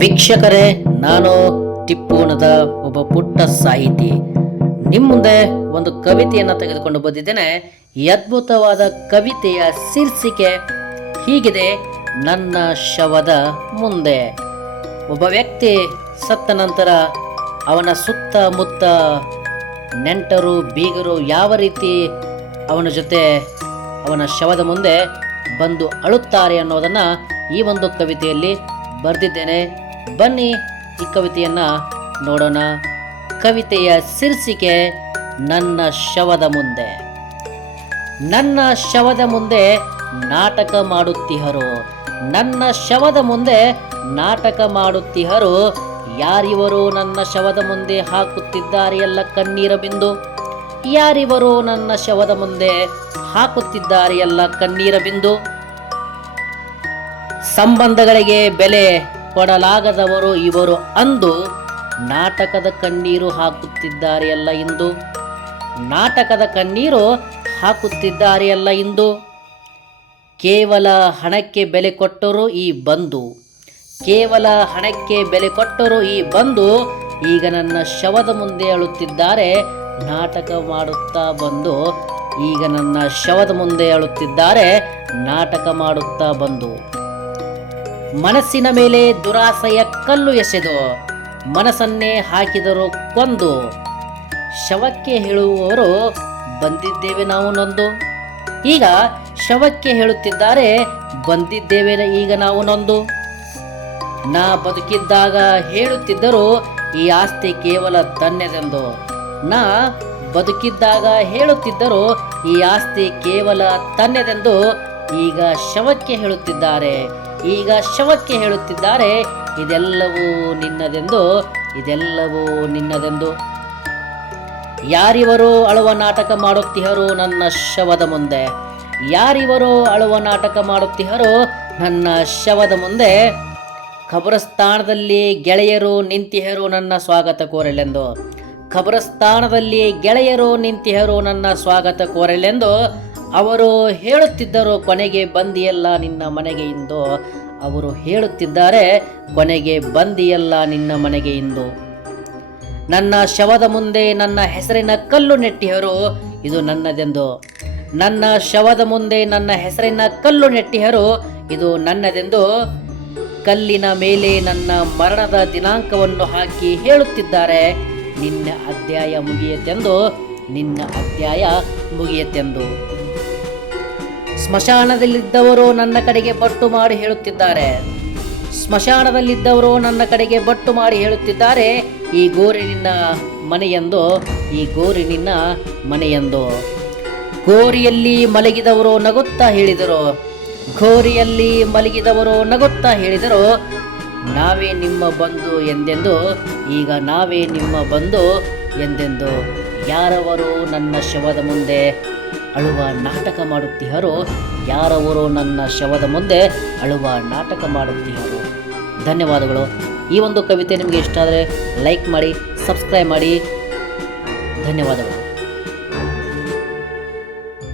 ವೀಕ್ಷಕರೇ, ನಾನು ಟಿಪ್ಪುನದ ಒಬ್ಬ ಪುಟ್ಟ ಸಾಹಿತಿ. ನಿಮ್ಮ ಮುಂದೆ ಒಂದು ಕವಿತೆಯನ್ನು ತೆಗೆದುಕೊಂಡು ಬಂದಿದ್ದೇನೆ. ಈ ಅದ್ಭುತವಾದ ಕವಿತೆಯ ಶೀರ್ಷಿಕೆ ಹೀಗಿದೆ: ನನ್ನ ಶವದ ಮುಂದೆ. ಒಬ್ಬ ವ್ಯಕ್ತಿ ಸತ್ತ ನಂತರ ಅವನ ಸುತ್ತಮುತ್ತ ನೆಂಟರು ಬೀಗರು ಯಾವ ರೀತಿ ಅವನ ಜೊತೆ ಅವನ ಶವದ ಮುಂದೆ ಬಂದು ಅಳುತ್ತಾರೆ ಅನ್ನೋದನ್ನು ಈ ಒಂದು ಕವಿತೆಯಲ್ಲಿ ಬರೆದಿದ್ದೇನೆ. ಬನ್ನಿ ಈ ಕವಿತೆಯನ್ನು ನೋಡೋಣ. ಕವಿತೆಯ ಶೀರ್ಷಿಕೆ ನನ್ನ ಶವದ ಮುಂದೆ. ನನ್ನ ಶವದ ಮುಂದೆ ನಾಟಕ ಮಾಡುತ್ತಿಹರು, ನನ್ನ ಶವದ ಮುಂದೆ ನಾಟಕ ಮಾಡುತ್ತಿಹರು. ಯಾರಿವರು ನನ್ನ ಶವದ ಮುಂದೆ ಹಾಕುತ್ತಿದ್ದಾರೆ ಎಲ್ಲ ಕಣ್ಣೀರ ಬಿಂದು? ಯಾರಿವರು ನನ್ನ ಶವದ ಮುಂದೆ ಹಾಕುತ್ತಿದ್ದಾರೆ ಎಲ್ಲ ಕಣ್ಣೀರ ಬಿಂದು? ಸಂಬಂಧಗಳಿಗೆ ಬೆಲೆ ಕೊಡಲಾಗದವರು ಇವರು ಅಂದು ನಾಟಕದ ಕಣ್ಣೀರು ಹಾಕುತ್ತಿದ್ದಾರೆ ಎಲ್ಲ ಇಂದು. ನಾಟಕದ ಕಣ್ಣೀರು ಹಾಕುತ್ತಿದ್ದಾರೆ ಎಲ್ಲ ಇಂದು. ಕೇವಲ ಹಣಕ್ಕೆ ಬೆಲೆ ಕೊಟ್ಟರು ಈ ಬಂಧು, ಕೇವಲ ಹಣಕ್ಕೆ ಬೆಲೆ ಕೊಟ್ಟರು ಈ ಬಂಧು. ಈಗ ನನ್ನ ಶವದ ಮುಂದೆ ಅಳುತ್ತಿದ್ದಾರೆ ನಾಟಕ ಮಾಡುತ್ತಾ ಬಂದು. ಈಗ ನನ್ನ ಶವದ ಮುಂದೆ ಅಳುತ್ತಿದ್ದಾರೆ ನಾಟಕ ಮಾಡುತ್ತಾ ಬಂದು. ಮನಸ್ಸಿನ ಮೇಲೆ ದುರಾಸೆಯ ಕಲ್ಲು ಎಸೆದು ಮನಸ್ಸನ್ನೇ ಹಾಕಿದರು ಕೊಂದು. ಶವಕ್ಕೆ ಹೇಳುವವರು ಬಂದಿದ್ದೇವೆ ನಾವು ನೊಂದು. ಈಗ ಶವಕ್ಕೆ ಹೇಳುತ್ತಿದ್ದಾರೆ ಬಂದಿದ್ದೇವೆ ಈಗ ನಾವು ನೊಂದು. ನಾ ಬದುಕಿದ್ದಾಗ ಹೇಳುತ್ತಿದ್ದರು ಈ ಆಸ್ತಿ ಕೇವಲ ತನ್ನೆದೆಂದು. ನಾ ಬದುಕಿದ್ದಾಗ ಹೇಳುತ್ತಿದ್ದರು ಈ ಆಸ್ತಿ ಕೇವಲ ತನ್ನೆದೆಂದು. ಈಗ ಶವಕ್ಕೆ ಹೇಳುತ್ತಿದ್ದಾರೆ, ಈಗ ಶವಕ್ಕೆ ಹೇಳುತ್ತಿದ್ದಾರೆ ಇದೆಲ್ಲವೂ ನಿನ್ನದೆಂದು, ಇದೆಲ್ಲವೂ ನಿನ್ನದೆಂದು. ಯಾರಿವರು ಅಳುವ ನಾಟಕ ಮಾಡುತ್ತಿಹರು ನನ್ನ ಶವದ ಮುಂದೆ? ಯಾರಿವರು ಅಳುವ ನಾಟಕ ಮಾಡುತ್ತಿಹರು ನನ್ನ ಶವದ ಮುಂದೆ? ಖಬರಸ್ಥಾನದಲ್ಲಿ ಗೆಳೆಯರು ನಿಂತಿಹರು ನನ್ನ ಸ್ವಾಗತ ಕೋರಲೆಂದು. ಖಬರಸ್ಥಾನದಲ್ಲಿ ಗೆಳೆಯರು ನಿಂತಿಹರು ನನ್ನ ಸ್ವಾಗತ ಕೋರಲೆಂದು. ಅವರು ಹೇಳುತ್ತಿದ್ದರು ಕೊನೆಗೆ ಬಂದಿಯಲ್ಲ ನಿನ್ನ ಮನೆಗೆ ಇಂದು. ಅವರು ಹೇಳುತ್ತಿದ್ದಾರೆ ಕೊನೆಗೆ ಬಂದಿಯಲ್ಲ ನಿನ್ನ ಮನೆಗೆ ಇಂದು. ನನ್ನ ಶವದ ಮುಂದೆ ನನ್ನ ಹೆಸರಿನ ಕಲ್ಲು ನೆಟ್ಟಿಹರು ಇದು ನನ್ನದೆಂದು. ನನ್ನ ಶವದ ಮುಂದೆ ನನ್ನ ಹೆಸರಿನ ಕಲ್ಲು ನೆಟ್ಟಿಹರು ಇದು ನನ್ನದೆಂದು. ಕಲ್ಲಿನ ಮೇಲೆ ನನ್ನ ಮರಣದ ದಿನಾಂಕವನ್ನು ಹಾಕಿ ಹೇಳುತ್ತಿದ್ದಾರೆ ನಿನ್ನ ಅಧ್ಯಾಯ ಮುಗಿಯತೆಂದು, ನಿನ್ನ ಅಧ್ಯಾಯ ಮುಗಿಯತೆಂದು. ಸ್ಮಶಾನದಲ್ಲಿದ್ದವರು ನನ್ನ ಕಡೆಗೆ ಬಟ್ಟು ಮಾಡಿ ಹೇಳುತ್ತಿದ್ದಾರೆ, ಸ್ಮಶಾನದಲ್ಲಿದ್ದವರು ನನ್ನ ಕಡೆಗೆ ಬಟ್ಟು ಮಾಡಿ ಹೇಳುತ್ತಿದ್ದಾರೆ ಈ ಗೋರಿ ನಿನ್ನ ಮನೆಯೆಂದು, ಈ ಗೋರಿ ನಿನ್ನ ಮನೆಯೆಂದು. ಗೋರಿಯಲ್ಲಿ ಮಲಗಿದವರು ನಗುತ್ತಾ ಹೇಳಿದರು, ಗೋರಿಯಲ್ಲಿ ಮಲಗಿದವರು ನಗುತ್ತಾ ಹೇಳಿದರು ನಾವೇ ನಿಮ್ಮ ಬಂಧು ಎಂದೆಂದು. ಈಗ ನಾವೇ ನಿಮ್ಮ ಬಂಧು ಎಂದೆಂದು. ಯಾರವರು ನನ್ನ ಶವದ ಮುಂದೆ ಅಳುವ ನಾಟಕ ಮಾಡುತ್ತಿಹರು? ಯಾರವರು ನನ್ನ ಶವದ ಮುಂದೆ ಅಳುವ ನಾಟಕ ಮಾಡುತ್ತಿಹರು? ಧನ್ಯವಾದಗಳು. ಈ ಒಂದು ಕವಿತೆ ನಿಮಗೆ ಇಷ್ಟ ಆದರೆ ಲೈಕ್ ಮಾಡಿ, ಸಬ್ಸ್ಕ್ರೈಬ್ ಮಾಡಿ. ಧನ್ಯವಾದಗಳು.